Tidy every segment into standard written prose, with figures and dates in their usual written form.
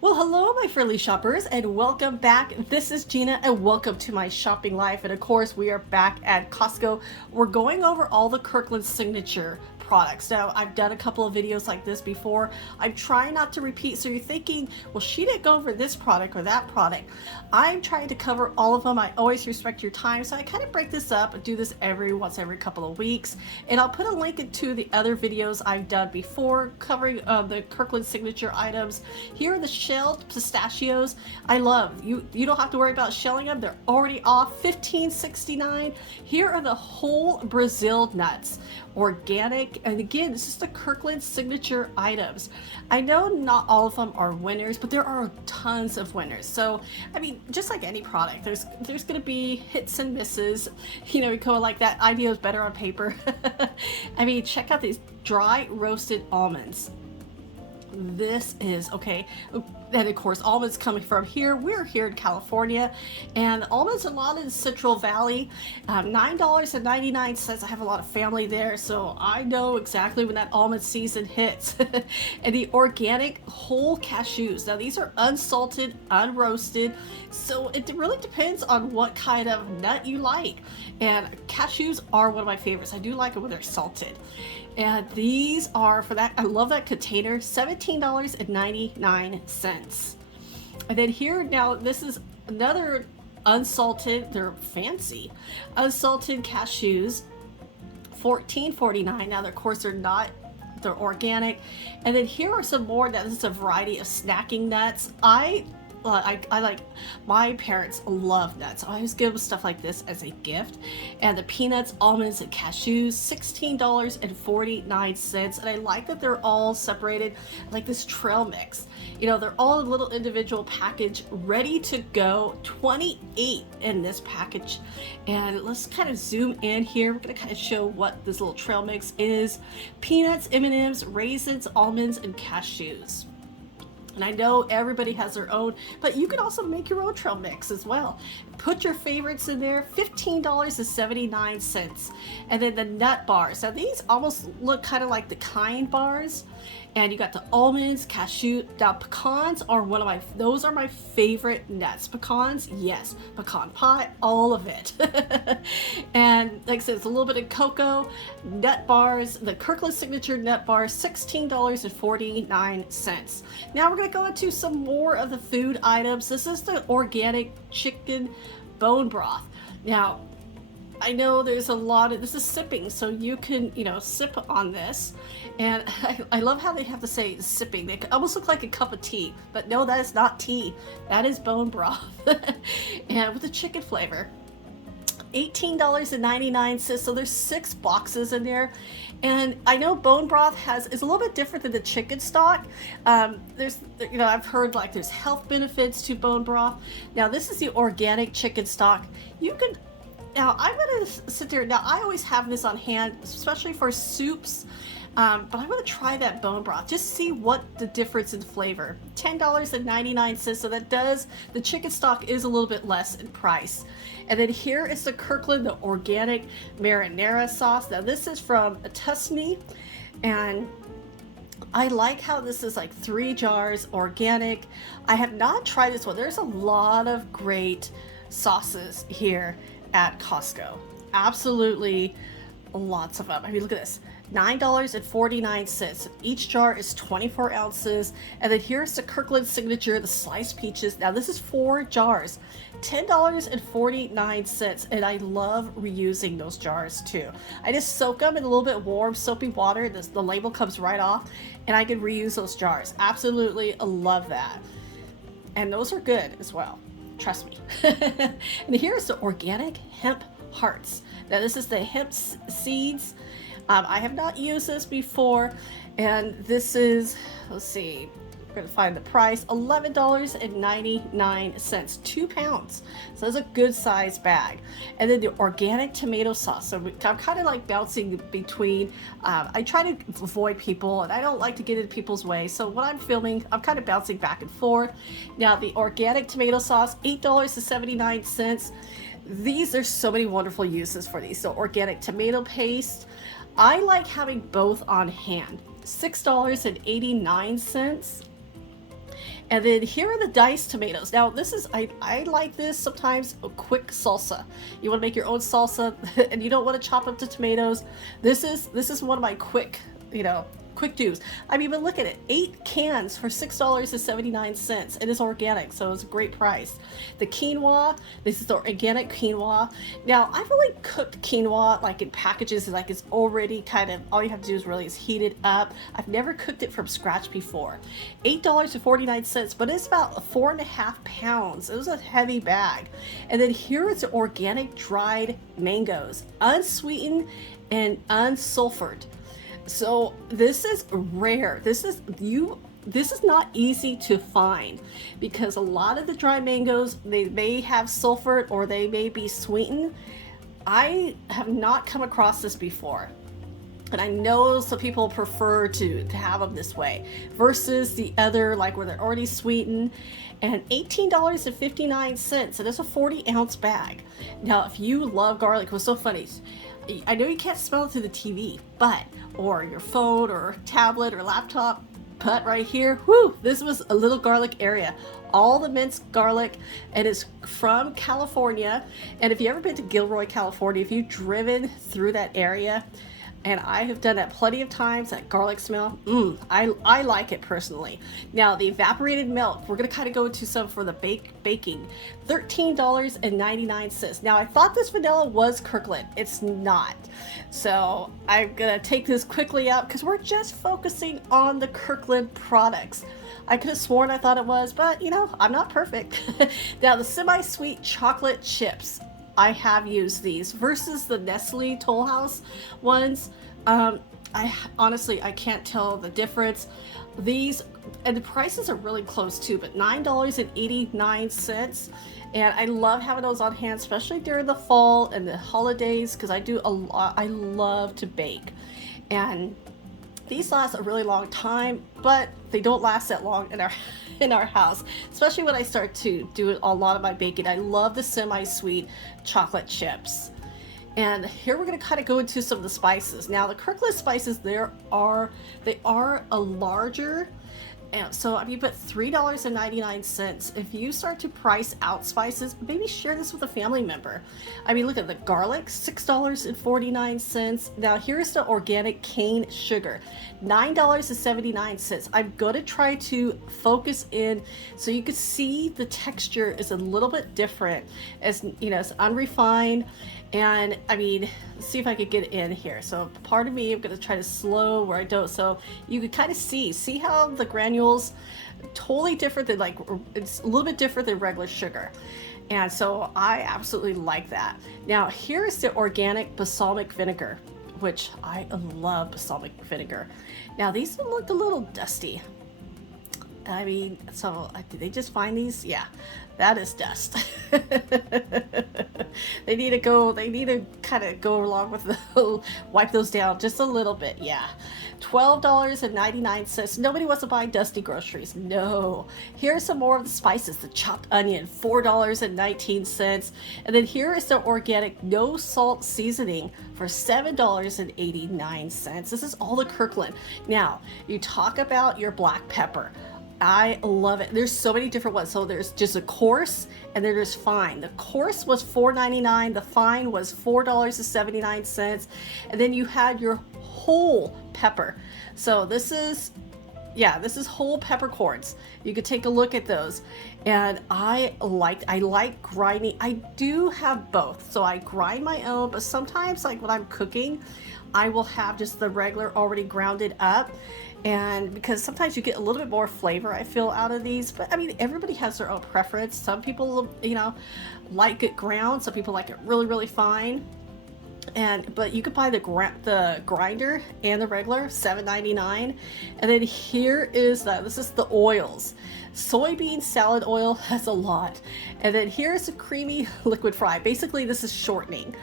Well, hello, my friendly shoppers, and welcome back. This is Gina, and welcome to my shopping life. And of course, we are back at Costco. We're going over all the Kirkland Signature products. Now, I've done a couple of videos like this before. I'm trying not to repeat. So you're thinking, well, she didn't go over this product or that product. I'm trying to cover all of them. I always respect your time, so I kind of break this up and do this every couple of weeks. And I'll put a link to the other videos I've done before covering the Kirkland Signature items. Here are the shelled pistachios. I love you. You don't have to worry about shelling them. They're already off $15.69. Here are the whole Brazil nuts, organic, and again, this is the Kirkland Signature items. I know not all of them are winners, but there are tons of winners. So I mean, just like any product, there's going to be hits and misses. You know, you go like that idea is better on paper. I mean, check out these dry roasted almonds. This is okay. And of course, almonds coming from here. We're here in California, and almonds a lot in the Central Valley. $9.99. I have a lot of family there, so I know exactly when that almond season hits. And the organic whole cashews. Now these are unsalted, unroasted, so it really depends on what kind of nut you like. And cashews are one of my favorites. I do like it when they're salted. And these are, for that, I love that container, $17.99. And then here, now this is another unsalted, they're fancy, unsalted cashews, $14.49. Now, of course, they're organic. And then here are some more. Now, this is a variety of snacking nuts. I like, my parents love nuts. I always give them stuff like this as a gift. And the peanuts, almonds, and cashews, $16.49. And I like that they're all separated, like this trail mix. You know, they're all a little individual package, ready to go. 28 in this package. And let's kind of zoom in here. We're going to kind of show what this little trail mix is. Peanuts, M&Ms, raisins, almonds, and cashews. And I know everybody has their own, but you can also make your own trail mix as well. Put your favorites in there, $15.79. And then the nut bars. Now these almost look kind of like the Kind bars. And you got the almonds, cashew. Now pecans are those are my favorite nuts. Pecans, yes. Pecan pie, all of it. And like I said, it's a little bit of cocoa. Nut bars, the Kirkland Signature nut bars, $16.49. Now we're going to go into some more of the food items. This is the organic chicken bone broth. Now, I know there's a lot of, this is sipping, so you can, sip on this. And I love how they have to say sipping. They almost look like a cup of tea, but no, that is not tea. That is bone broth. And with the chicken flavor. $18.99. So there's 6 boxes in there. And I know bone broth is a little bit different than the chicken stock. I've heard like there's health benefits to bone broth. Now this is the organic chicken stock. Now I'm gonna sit there. Now I always have this on hand, especially for soups. But I'm going to try that bone broth, just see what the difference in flavor. $10.99, so the chicken stock is a little bit less in price. And then here is the Kirkland, the organic marinara sauce. Now this is from Tuscany, and I like how this is like 3 jars, organic. I have not tried this one. There's a lot of great sauces here at Costco. Absolutely lots of them. I mean, look at this. $9.49. Each jar is 24 ounces. And then here's the Kirkland Signature, the sliced peaches. Now this is 4 jars, $10.49. And I love reusing those jars too. I just soak them in a little bit warm soapy water. The label comes right off, and I can reuse those jars. Absolutely love that. And those are good as well. Trust me. And here's the organic hemp hearts. Now this is the hemp seeds. I have not used this before, and this is, let's see, we're going to find the price, $11.99, 2 pounds. So that's a good size bag. And then the organic tomato sauce. So I'm kind of like bouncing between, I try to avoid people, and I don't like to get in people's way. So when I'm filming, I'm kind of bouncing back and forth. Now the organic tomato sauce, $8.79. There's so many wonderful uses for these. So organic tomato paste. I like having both on hand. $6.89. And then here are the diced tomatoes. Now this is, I like this sometimes, a quick salsa. You want to make your own salsa and you don't want to chop up the tomatoes. This is one of my quick, quick do's. I mean, but look at it, 8 cans for $6.79. It is organic, so it's a great price. The quinoa, this is the organic quinoa. Now, I've only cooked quinoa like in packages, like it's already kind of, all you have to do is really heat it up. I've never cooked it from scratch before. $8.49, but it's about 4.5 pounds. It was a heavy bag. And then here is the organic dried mangoes, unsweetened and unsulfured. So this is rare. This is not easy to find because a lot of the dry mangoes, they may have sulfur or they may be sweetened. I have not come across this before. And I know some people prefer to have them this way versus the other, like where they're already sweetened. And $18.59, and it's a 40-ounce bag. Now, if you love garlic, it was so funny. I know you can't smell it through the TV, or your phone or tablet or laptop, but right here, whoo, this was a little garlic area. All the minced garlic, and it's from California. And if you've ever been to Gilroy, California, if you've driven through that area, and I have done that plenty of times, that garlic smell, I like it personally. Now, the evaporated milk, we're gonna kind of go into some for the baking. $13.99. Now, I thought this vanilla was Kirkland. It's not. So I'm gonna take this quickly out because we're just focusing on the Kirkland products. I could have sworn I thought it was, but I'm not perfect. Now, the semi-sweet chocolate chips, I have used these versus the Nestle Toll House ones. I honestly, I can't tell the difference. These, and the prices are really close too, but $9.89. And I love having those on hand, especially during the fall and the holidays, because I love to bake. And these last a really long time, but they don't last that long in our house, especially when I start to do a lot of my baking. I love the semi-sweet chocolate chips. And here we're going to kind of go into some of the spices. Now, the Kirkland spices, they are a larger, and so I mean, but $3.99. If you start to price out spices, maybe share this with a family member. I mean, look at the garlic, $6.49. Now, here's the organic cane sugar, $9.79. I'm going to try to focus in so you can see the texture is a little bit different, as it's unrefined. And I mean, let's see if I could get in here. So part of me, I'm going to try to slow where I don't, so you can kind of see how the granules totally different than, like, it's a little bit different than regular sugar. And so I absolutely like that. Now, here's the organic balsamic vinegar, which I love balsamic vinegar. Now, these look a little dusty. I mean, so did they just find these? Yeah, that is dust. They need to kind of go along with the, wipe those down just a little bit. Yeah. $12.99. Nobody wants to buy dusty groceries. No. Here's some more of the spices. The chopped onion, $4.19. And then here is the organic no salt seasoning for $7.89. This is all the Kirkland. Now, you talk about your black pepper. I love it. There's so many different ones. So there's just a coarse, and then there's fine. The coarse was $4.99. The fine was $4.79. And then you had your whole pepper. So this is whole peppercorns. You could take a look at those. And I like grinding. I do have both. So I grind my own, but sometimes, like when I'm cooking, I will have just the regular already grounded up. And because sometimes you get a little bit more flavor, I feel, out of these. But I mean, everybody has their own preference. Some people, like it ground. Some people like it really, really fine. But you could buy the grinder and the regular, $7.99. And then here is this is the oils. Soybean salad oil has a lot. And then here's the creamy liquid fry. Basically, this is shortening.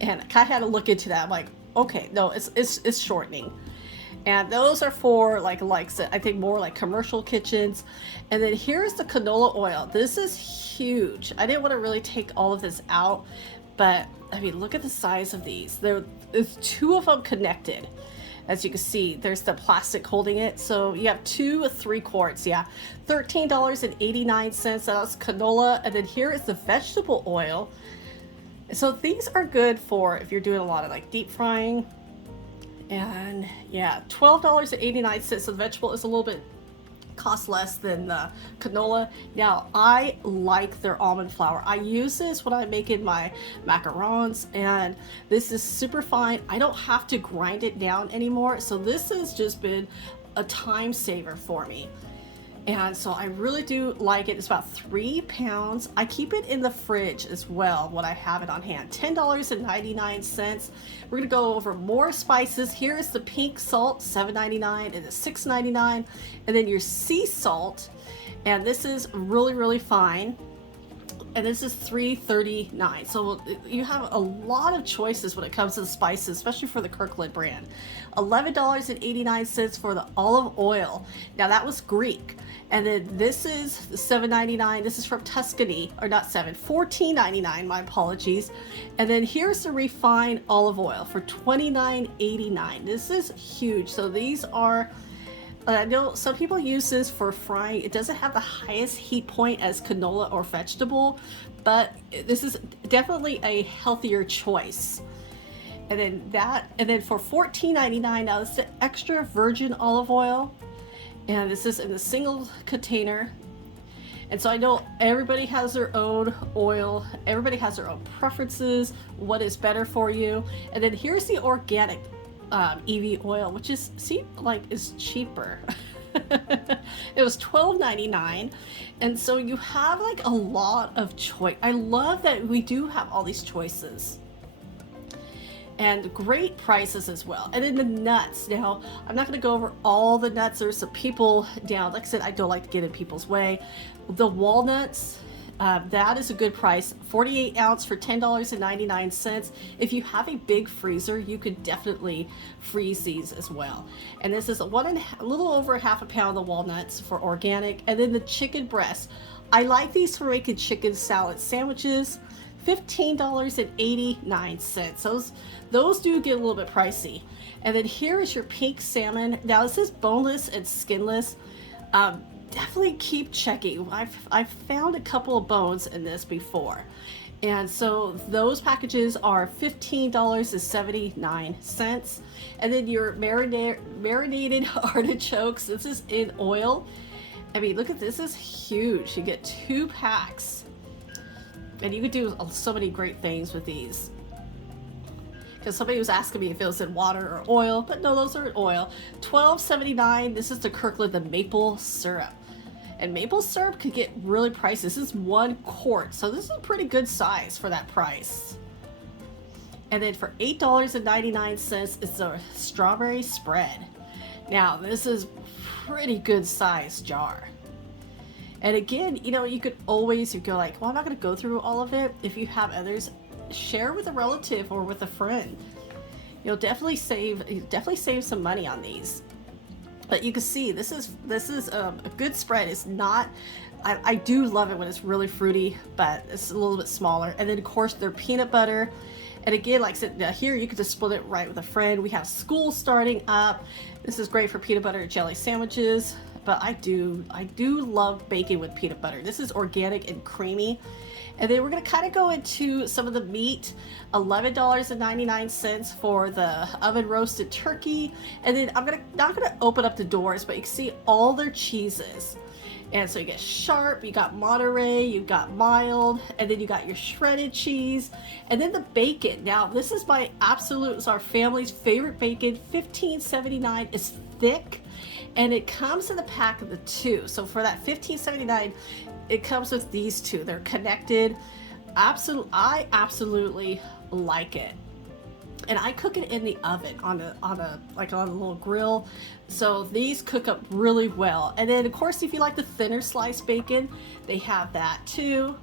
And I kind of had to look into that. I'm like, okay, no, it's shortening. And those are for like I think more like commercial kitchens. And then here's the canola oil. This is huge. I didn't want to really take all of this out, but I mean, look at the size of these. There's 2 of them connected. As you can see, there's the plastic holding it. So you have 2 3 quarts. Yeah, $13.89. That's canola. And then here is the vegetable oil. So these are good for if you're doing a lot of like deep frying. And yeah, $12.89. So the vegetable is a little bit cost less than the canola. Now I like their almond flour. I use this when I'm making my macarons, and this is super fine. I don't have to grind it down anymore, so this has just been a time saver for me. And so I really do like it. It's about 3 pounds. I keep it in the fridge as well when I have it on hand. $10.99. We're gonna go over more spices. Here is the pink salt, $7.99, and it's $6.99. And then your sea salt, and this is really, really fine. And this is $3.39. So you have a lot of choices when it comes to the spices, especially for the Kirkland brand. $11.89 for the olive oil. Now that was Greek. And then this is $7.99. This is from Tuscany, or not $14.99, my apologies. And then here's the refined olive oil for $29.89. This is huge. So these are, I know some people use this for frying. It doesn't have the highest heat point as canola or vegetable, but this is definitely a healthier choice. And then for $14.99, now this is the extra virgin olive oil, and this is in a single container. And so I know everybody has their own oil, everybody has their own preferences, what is better for you. And then here's the organic EV oil, which is is cheaper. It was $12.99, and so you have like a lot of choice. I love that we do have all these choices and great prices as well. And then the nuts. Now I'm not going to go over all the nuts. There's some people down, like I said, I don't like to get in people's way. The walnuts, that is a good price, 48 ounce for $10.99. If you have a big freezer, you could definitely freeze these as well. And this is a little over half a pound of walnuts for organic. And then the chicken breast, I like these for making chicken salad sandwiches, $15.89. Those do get a little bit pricey. And then here is your pink salmon. Now this is boneless and skinless. Definitely keep checking. I've found a couple of bones in this before, and so those packages are $15.79. And then your marinated artichokes. This is in oil. I mean, look at this. This is huge. You get 2 packs, and you could do so many great things with these. Because somebody was asking me if it was in water or oil, but no, those are in oil. $12.79. This is the Kirkland, the maple syrup. And maple syrup could get really pricey. This is 1 quart, so this is a pretty good size for that price. And then for $8.99, it's a strawberry spread. Now, this is pretty good size jar. And again, you know, you could always, you go like, well, I'm not going to go through all of it. If you have others, share with a relative or with a friend. You'll definitely save some money on these. But you can see this is a good spread. It's not, I do love it when it's really fruity, but it's a little bit smaller. And then of course their peanut butter. And again, like I said, now here you can just split it right with a friend. We have school starting up. This is great for peanut butter and jelly sandwiches. But I do love baking with peanut butter. This is organic and creamy. And then we're going to kind of go into some of the meat. $11.99 for the oven roasted turkey. And then I'm not going to open up the doors, but you can see all their cheeses. And so you get sharp, you got Monterey, you got mild, and then you got your shredded cheese, and then the bacon. Now this is it's our family's favorite bacon, $15.79. It's thick, and it comes in the pack of the 2. So for that $15.79, it comes with these 2. They're connected. I absolutely like it. And I cook it in the oven on a little grill. So these cook up really well. And then of course, if you like the thinner sliced bacon, they have that too.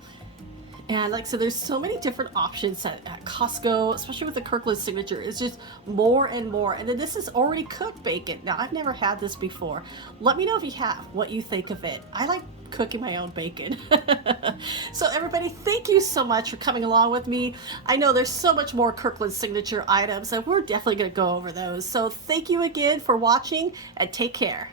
And like so there's so many different options at Costco, especially with the Kirkland Signature. It's just more and more. And then this is already cooked bacon. Now I've never had this before. Let me know if you have, what you think of it. I like cooking my own bacon. So everybody, thank you so much for coming along with me. I know there's so much more Kirkland Signature items and we're definitely going to go over those. So thank you again for watching and take care.